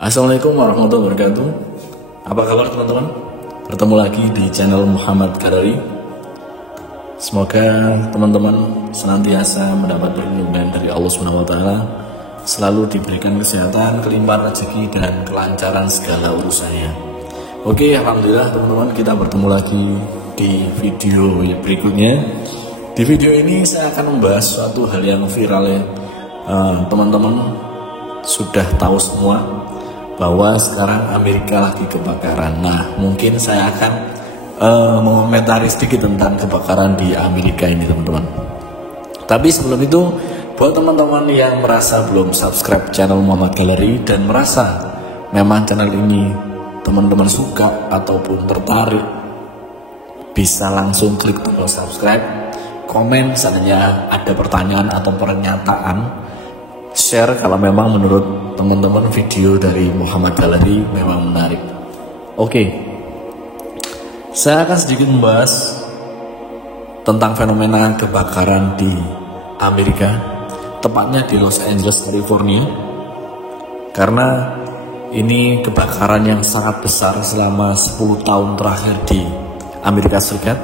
Assalamualaikum warahmatullahi wabarakatuh. Apa kabar teman-teman? Bertemu lagi di channel Muhammad Gallery. Semoga teman-teman senantiasa mendapat perlindungan dari Allah SWT, selalu diberikan kesehatan, kelimpahan rezeki, dan kelancaran segala urusannya. Oke, alhamdulillah teman-teman, kita bertemu lagi di video berikutnya. Di video ini saya akan membahas suatu hal yang viral ya. Teman-teman sudah tahu semua bahwa sekarang Amerika lagi kebakaran. Nah, mungkin saya akan mengomentari sedikit tentang kebakaran di Amerika ini teman-teman. Tapi sebelum itu, buat teman-teman yang merasa belum subscribe channel Muhammad Gallery dan merasa memang channel ini teman-teman suka ataupun tertarik, bisa langsung klik tombol subscribe, komen seandainya ada pertanyaan atau pernyataan, share kalau memang menurut teman-teman video dari Muhammad Gallery memang menarik. Oke, saya akan sedikit membahas tentang fenomena kebakaran di Amerika, tepatnya di Los Angeles, California. Karena ini kebakaran yang sangat besar selama 10 tahun terakhir di Amerika Serikat.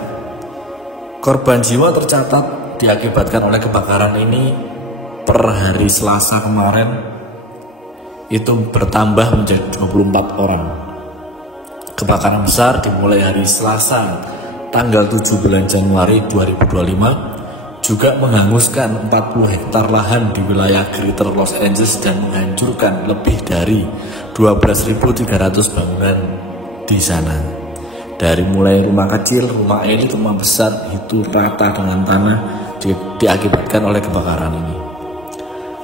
Korban jiwa tercatat diakibatkan oleh kebakaran ini per hari Selasa kemarin itu bertambah menjadi 24 orang. Kebakaran besar dimulai hari Selasa tanggal 7 bulan Januari 2025 juga menghanguskan 40 hektar lahan di wilayah Greater Los Angeles dan menghancurkan lebih dari 12.300 bangunan di sana. Dari mulai rumah kecil, rumah elit, rumah besar itu rata dengan tanah diakibatkan oleh kebakaran ini.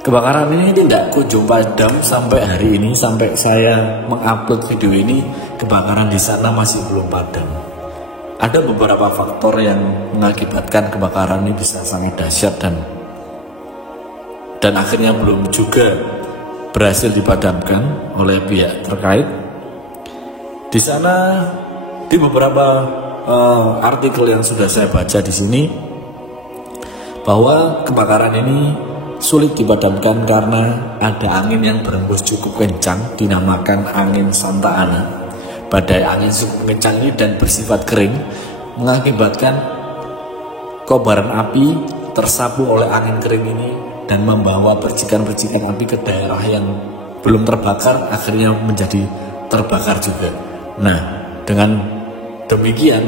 Kebakaran ini tidak kunjung padam sampai hari ini, sampai saya mengupload video ini, kebakaran di sana masih belum padam. Ada beberapa faktor yang mengakibatkan kebakaran ini bisa sangat dahsyat dan akhirnya belum juga berhasil dipadamkan oleh pihak terkait. Di sana, di beberapa artikel yang sudah saya baca di sini, bahwa kebakaran ini sulit dipadamkan karena ada angin yang berembus cukup kencang, dinamakan angin Santa Ana. Badai angin cukup kencang ini dan bersifat kering mengakibatkan kobaran api tersapu oleh angin kering ini dan membawa percikan-percikan api ke daerah yang belum terbakar, akhirnya menjadi terbakar juga. Nah, dengan demikian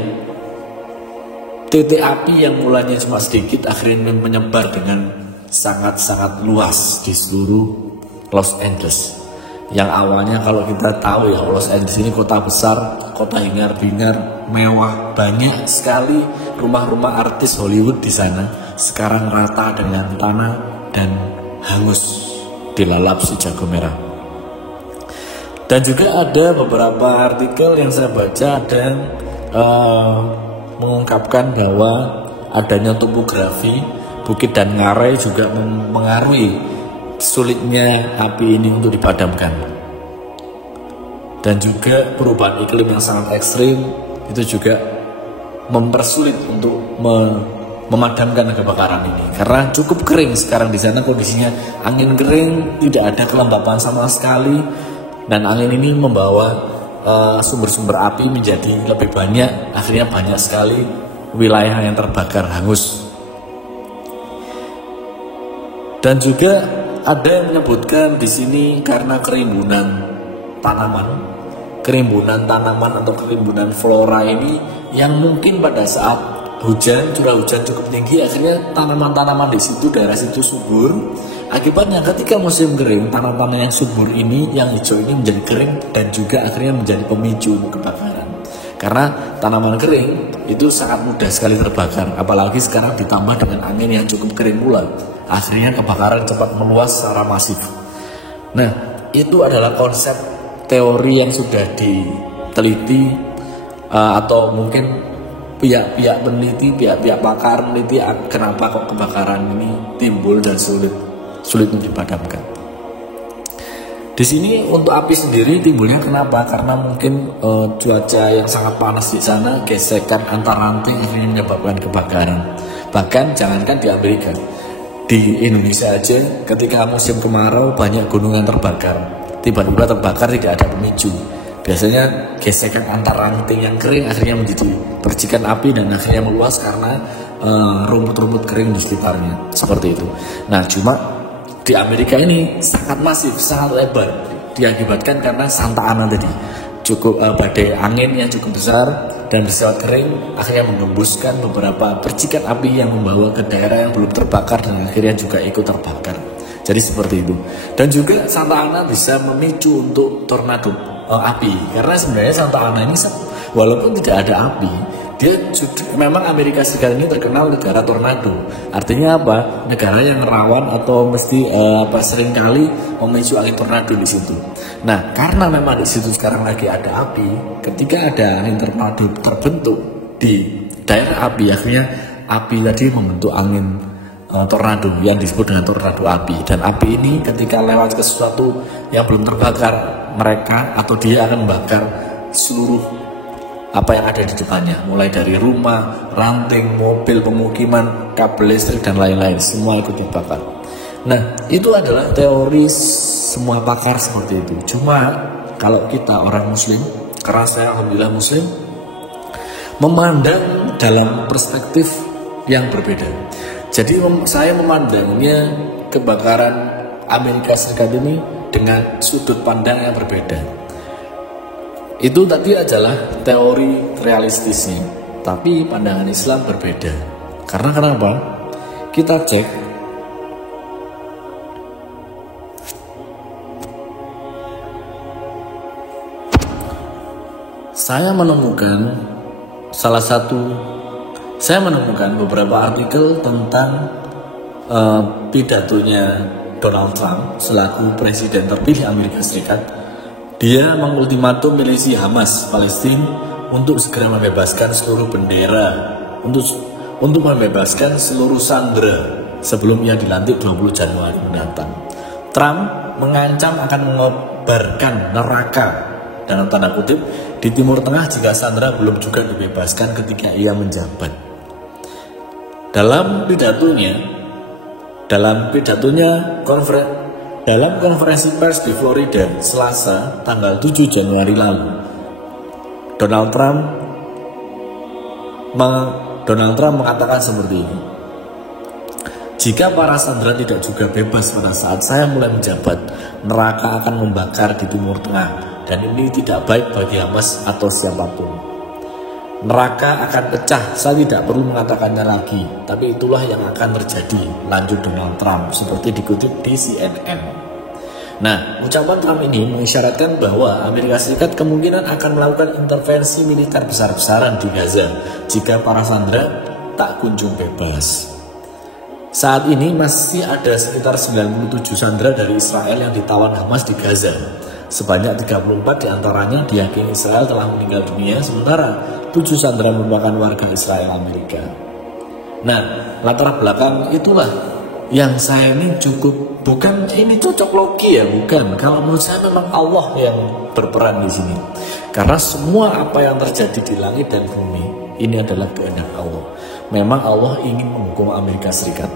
titik api yang mulanya cuma sedikit akhirnya menyebar dengan sangat-sangat luas di seluruh Los Angeles. Yang awalnya kalau kita tahu ya, Los Angeles ini kota besar, kota hingar-bingar, mewah, banyak sekali rumah-rumah artis Hollywood di sana. Sekarang rata dengan tanah dan hangus dilalap si jago merah. Dan juga ada beberapa artikel yang saya baca dan mengungkapkan bahwa adanya topografi bukit dan ngarai juga mengaruhi sulitnya api ini untuk dipadamkan. Dan juga perubahan iklim yang sangat ekstrim itu juga mempersulit untuk memadamkan kebakaran ini. Karena cukup kering sekarang di sana kondisinya, angin kering, tidak ada kelembapan sama sekali, dan angin ini membawa sumber-sumber api menjadi lebih banyak, akhirnya banyak sekali wilayah yang terbakar hangus. Dan juga ada yang menyebutkan di sini karena kerimbunan tanaman atau kerimbunan flora ini yang mungkin pada saat hujan, curah hujan cukup tinggi, akhirnya tanaman-tanaman di situ, daerah situ subur. Akibatnya ketika musim kering, tanaman yang subur ini, yang hijau ini menjadi kering dan juga akhirnya menjadi pemicu kebakaran. Karena tanaman kering itu sangat mudah sekali terbakar, apalagi sekarang ditambah dengan angin yang cukup kering pula. Akhirnya kebakaran cepat meluas secara masif. Nah, itu adalah konsep teori yang sudah diteliti atau mungkin pihak-pihak peneliti, pihak-pihak pakar meneliti kenapa kok kebakaran ini timbul dan sulit untuk dipadamkan. Di sini untuk api sendiri timbulnya kenapa? Karena mungkin cuaca yang sangat panas di sana, gesekan antar ranting ini menyebabkan kebakaran. Bahkan jangankan di Amerika, di Indonesia aja ketika musim kemarau banyak gunung yang terbakar. tiba-tiba terbakar tidak ada pemicu. Biasanya gesekan antar ranting yang kering akhirnya menjadi percikan api dan akhirnya meluas karena rumput-rumput kering di sekitarnya, seperti itu. Nah, cuma di Amerika ini sangat masif, sangat lebar, diakibatkan karena Santa Ana tadi cukup badai angin yang cukup besar dan bersifat kering akhirnya menggembuskan beberapa percikan api yang membawa ke daerah yang belum terbakar dan akhirnya juga ikut terbakar. Jadi seperti itu. Dan juga Santa Ana bisa memicu untuk tornado api, karena sebenarnya Santa Ana ini walaupun tidak ada api, dia memang Amerika Serikat ini terkenal negara tornado. Artinya apa? Negara yang rawan atau mesti seringkali memicu angin tornado di situ. Nah, karena memang di situ sekarang lagi ada api, ketika ada angin tornado terbentuk di daerah api, akhirnya api tadi membentuk angin tornado yang disebut dengan tornado api. Dan api ini ketika lewat ke sesuatu yang belum terbakar, mereka atau dia akan membakar seluruh apa yang ada di depannya, mulai dari rumah, ranting, mobil, pemukiman, kabel listrik dan lain-lain, semua ikut dibakar. Nah, itu adalah teori semua pakar seperti itu. Cuma kalau kita orang muslim, karena saya alhamdulillah muslim, memandang dalam perspektif yang berbeda. Jadi saya memandangnya kebakaran Amerika Serikat ini dengan sudut pandang yang berbeda. Itu tadi adalah teori realistisnya, tapi pandangan Islam berbeda. Karena kenapa? Kita cek saya menemukan beberapa artikel tentang pidatonya Donald Trump selaku presiden terpilih Amerika Serikat. Dia mengultimatum milisi Hamas Palestina untuk segera membebaskan seluruh bendera, untuk membebaskan seluruh sandera sebelum ia dilantik 20 Januari mendatang. Trump mengancam akan mengobarkan neraka dalam tanda kutip di Timur Tengah jika sandera belum juga dibebaskan ketika ia menjabat. Dalam konferensi pers di Florida Selasa tanggal 7 Januari lalu, Donald Trump mengatakan seperti ini: jika para sandera tidak juga bebas pada saat saya mulai menjabat, neraka akan membakar di Timur Tengah, dan ini tidak baik bagi Hamas atau siapapun. Neraka akan pecah, saya tidak perlu mengatakannya lagi, tapi itulah yang akan terjadi, lanjut Donald Trump, seperti dikutip di CNN. Nah, ucapan Trump ini mengisyaratkan bahwa Amerika Serikat kemungkinan akan melakukan intervensi militer besar-besaran di Gaza jika para sandera tak kunjung bebas. Saat ini masih ada sekitar 97 sandera dari Israel yang ditawan Hamas di Gaza. Sebanyak 34 diantaranya diyakini Israel telah meninggal dunia, sementara 7 sandera merupakan warga Israel Amerika. Nah, latar belakang itulah yang saya ini cukup, bukan ini cocok logi ya, bukan. Kalau menurut saya memang Allah yang berperan di sini. Karena semua apa yang terjadi di langit dan bumi ini adalah kehendak Allah. Memang Allah ingin menghukum Amerika Serikat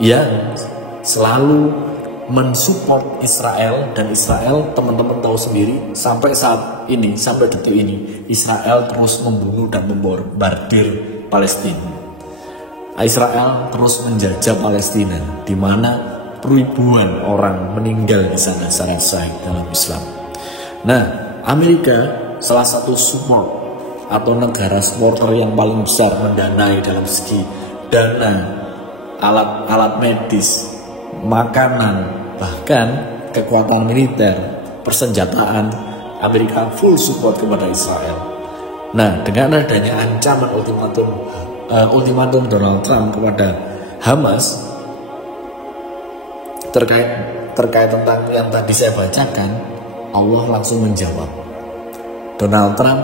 yang selalu mensupport Israel, dan Israel teman-teman tahu sendiri sampai saat ini, sampai detik ini Israel terus membunuh dan membombardir Palestina. Israel terus menjajah Palestina, di mana ribuan orang meninggal di sana secara sahih dalam Islam. Nah, Amerika salah satu support atau negara supporter yang paling besar mendanai dalam segi dana, alat medis, makanan, bahkan kekuatan militer, persenjataan. Amerika full support kepada Israel. Nah, dengan adanya ancaman ultimatum Donald Trump kepada Hamas terkait tentang yang tadi saya bacakan, Allah langsung menjawab. Donald Trump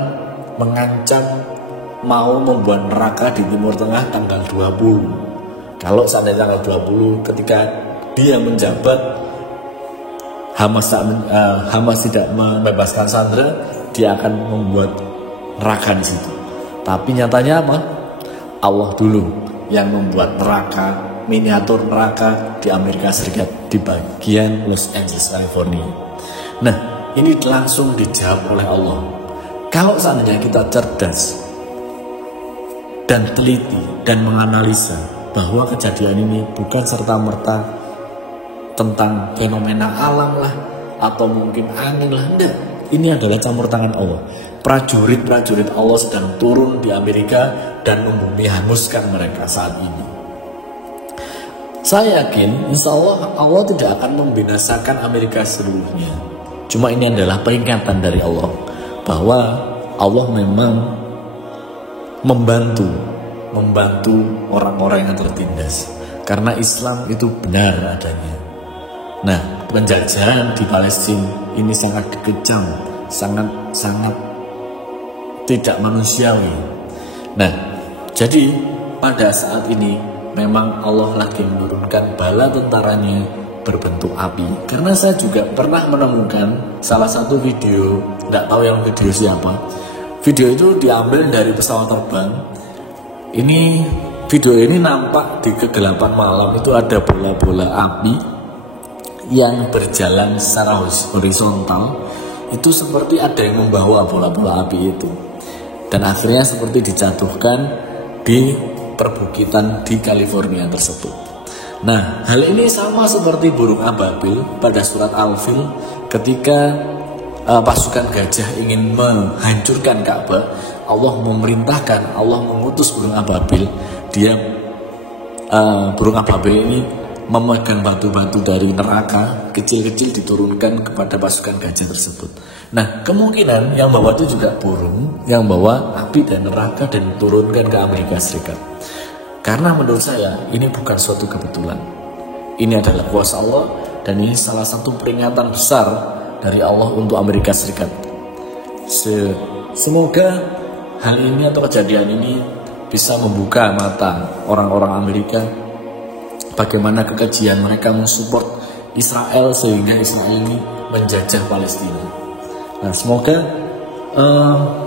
mengancam mau membuat neraka di Timur Tengah tanggal 20. Kalau seandainya tanggal 20 ketika dia menjabat, Hamas tidak membebaskan sandera, dia akan membuat neraka di situ. Tapi nyatanya apa? Allah dulu yang membuat neraka, miniatur neraka di Amerika Serikat, di bagian Los Angeles, California. Nah, ini langsung dijawab oleh Allah. Kalau seandainya kita cerdas dan teliti dan menganalisa bahwa kejadian ini bukan serta-merta tentang fenomena alam lah, atau mungkin angin lah, enggak. Ini adalah campur tangan Allah. Prajurit-prajurit Allah sedang turun di Amerika dan membumi hanguskan mereka saat ini. Saya yakin insya Allah tidak akan membinasakan Amerika seluruhnya. Cuma ini adalah peringatan dari Allah bahwa Allah memang membantu orang-orang yang tertindas, karena Islam itu benar adanya. Nah, penjajahan di Palestina ini sangat dikejam, sangat tidak manusiawi. Nah, jadi pada saat ini memang Allah lagi menurunkan bala tentaranya berbentuk api. Karena saya juga pernah menemukan salah satu video, tidak tahu yang video siapa. Video itu diambil dari pesawat terbang. Video ini nampak di kegelapan malam itu ada bola-bola api yang berjalan secara horizontal. Itu seperti ada yang membawa bola-bola api itu, dan akhirnya seperti dijatuhkan di perbukitan di California tersebut. Nah, hal ini sama seperti burung ababil pada surat Al-Fil ketika pasukan gajah ingin menghancurkan Ka'bah. Allah memerintahkan, Allah mengutus burung ababil. Burung ababil ini memegang batu-batu dari neraka kecil-kecil diturunkan kepada pasukan gajah tersebut. Nah, kemungkinan yang bawa itu juga burung yang bawa api dan neraka dan turunkan ke Amerika Serikat. Karena menurut saya ini bukan suatu kebetulan. Ini adalah kuasa Allah, dan ini salah satu peringatan besar dari Allah untuk Amerika Serikat. Semoga hal ini atau kejadian ini bisa membuka mata orang-orang Amerika bagaimana kekejian mereka mensupport Israel sehingga Israel ini menjajah Palestina. Nah, semoga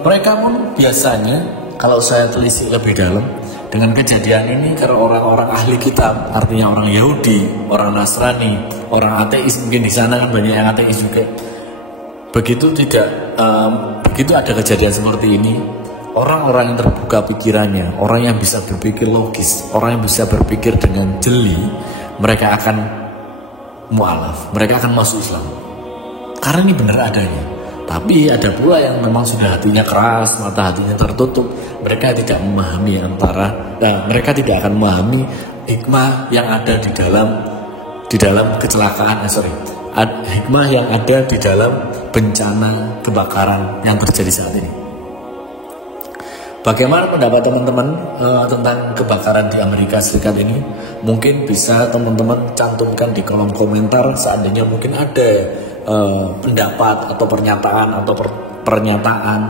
mereka pun biasanya, kalau saya telisik lebih dalam dengan kejadian ini, karena orang-orang ahli kitab, artinya orang Yahudi, orang Nasrani, orang ateis, mungkin di sana kan banyak yang ateis juga. Begitu ada kejadian seperti ini, orang-orang yang terbuka pikirannya, orang yang bisa berpikir logis, orang yang bisa berpikir dengan jeli, mereka akan mu'alaf, mereka akan masuk Islam. Karena ini benar adanya. Tapi ada pula yang memang sudah hatinya keras, mata hatinya tertutup, mereka tidak memahami mereka tidak akan memahami hikmah yang ada di dalam kecelakaan, hikmah yang ada di dalam bencana kebakaran yang terjadi saat ini. Bagaimana pendapat teman-teman tentang kebakaran di Amerika Serikat ini? Mungkin bisa teman-teman cantumkan di kolom komentar. Seandainya mungkin ada pendapat atau pernyataan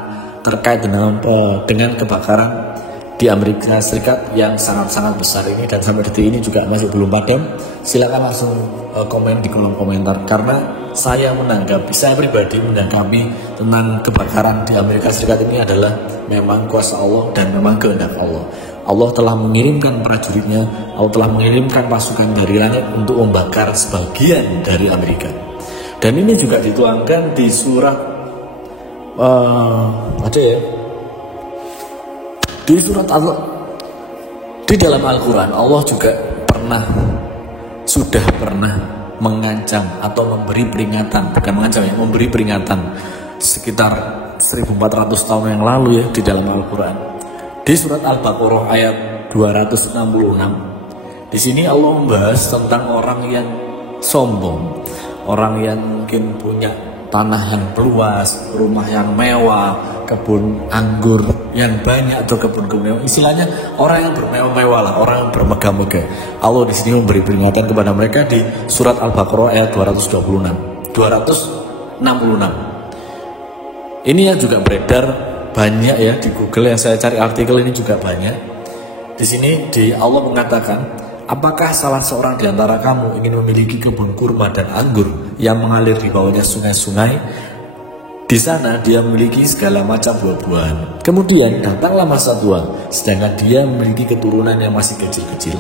terkait dengan kebakaran di Amerika Serikat yang sangat-sangat besar ini, dan sampai detik ini juga masih belum padam. Silakan langsung komen di kolom komentar, karena saya pribadi menanggapi tentang kebakaran di Amerika Serikat ini adalah memang kuasa Allah dan memang kehendak Allah. Allah telah mengirimkan prajuritnya, Allah telah mengirimkan pasukan dari langit untuk membakar sebagian dari Amerika. Dan ini juga dituangkan di surat di dalam Al-Quran. Allah juga sudah pernah mengancam atau memberi peringatan, bukan mengancam ya, memberi peringatan sekitar 1400 tahun yang lalu ya, di dalam Al-Quran. Di surat Al-Baqarah ayat 266. Di sini Allah membahas tentang orang yang sombong, orang yang mungkin punya tanah yang luas, rumah yang mewah, kebun anggur yang banyak atau kebun-kebun mewah. Istilahnya orang yang bermewah-mewah lah, orang yang bermegah-megah. Allah di sini memberi peringatan kepada mereka di surat Al-Baqarah ayat 266. Ini yang juga beredar banyak ya di Google, yang saya cari artikel ini juga banyak. Di sini Allah mengatakan, apakah salah seorang di antara kamu ingin memiliki kebun kurma dan anggur yang mengalir di bawahnya sungai-sungai? Di sana dia memiliki segala macam buah-buahan. Kemudian datanglah masa tua, sedangkan dia memiliki keturunan yang masih kecil-kecil.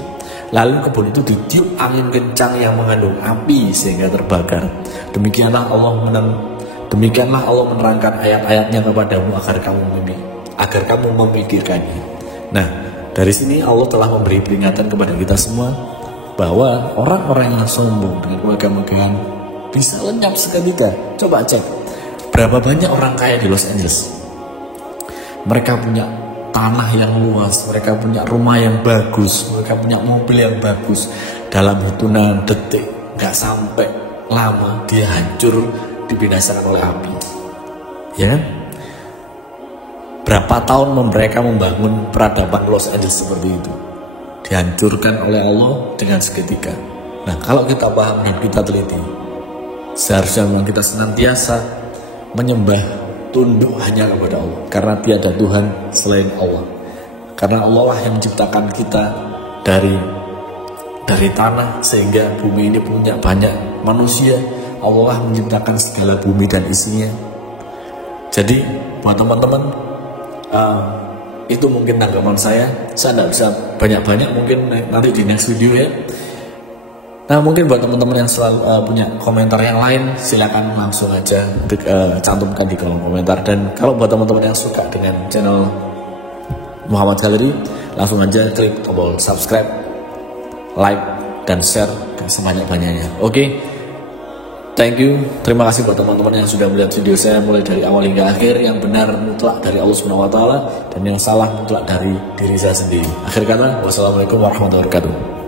Lalu kebun itu ditiup angin kencang yang mengandung api sehingga terbakar. Demikianlah Allah menerangkan ayat-ayatnya kepadamu agar kamu memikirkannya. Nah, dari sini Allah telah memberi peringatan kepada kita semua bahwa orang-orang yang sombong dengan megah-megahan bisa lenyap seketika. Coba cek berapa banyak orang kaya di Los Angeles. Mereka punya tanah yang luas, mereka punya rumah yang bagus, mereka punya mobil yang bagus. Dalam hitungan detik, gak sampai lama dia hancur, dibinasakan oleh api. Ya kan? Berapa tahun mereka membangun peradaban Los Angeles seperti itu, dihancurkan oleh Allah dengan seketika. Nah, kalau kita paham dan kita teliti, seharusnya memang kita senantiasa menyembah, tunduk hanya kepada Allah, karena tiada Tuhan selain Allah. Karena Allah lah yang menciptakan kita dari tanah sehingga bumi ini punya banyak manusia. Allah lah menciptakan segala bumi dan isinya. Jadi buat teman-teman, itu mungkin tanggapan saya tidak bisa banyak-banyak, mungkin nanti di next video ya. Nah, mungkin buat teman-teman yang selalu punya komentar yang lain, silakan langsung aja cantumkan di kolom komentar. Dan kalau buat teman-teman yang suka dengan channel Muhammad Gallery, langsung aja klik tombol subscribe, like, dan share sebanyak-banyaknya. Oke, thank you. Terima kasih buat teman-teman yang sudah melihat video saya mulai dari awal hingga akhir. Yang benar mutlak dari Allah SWT, dan yang salah mutlak dari diri saya sendiri. Akhir kata, wassalamualaikum warahmatullahi wabarakatuh.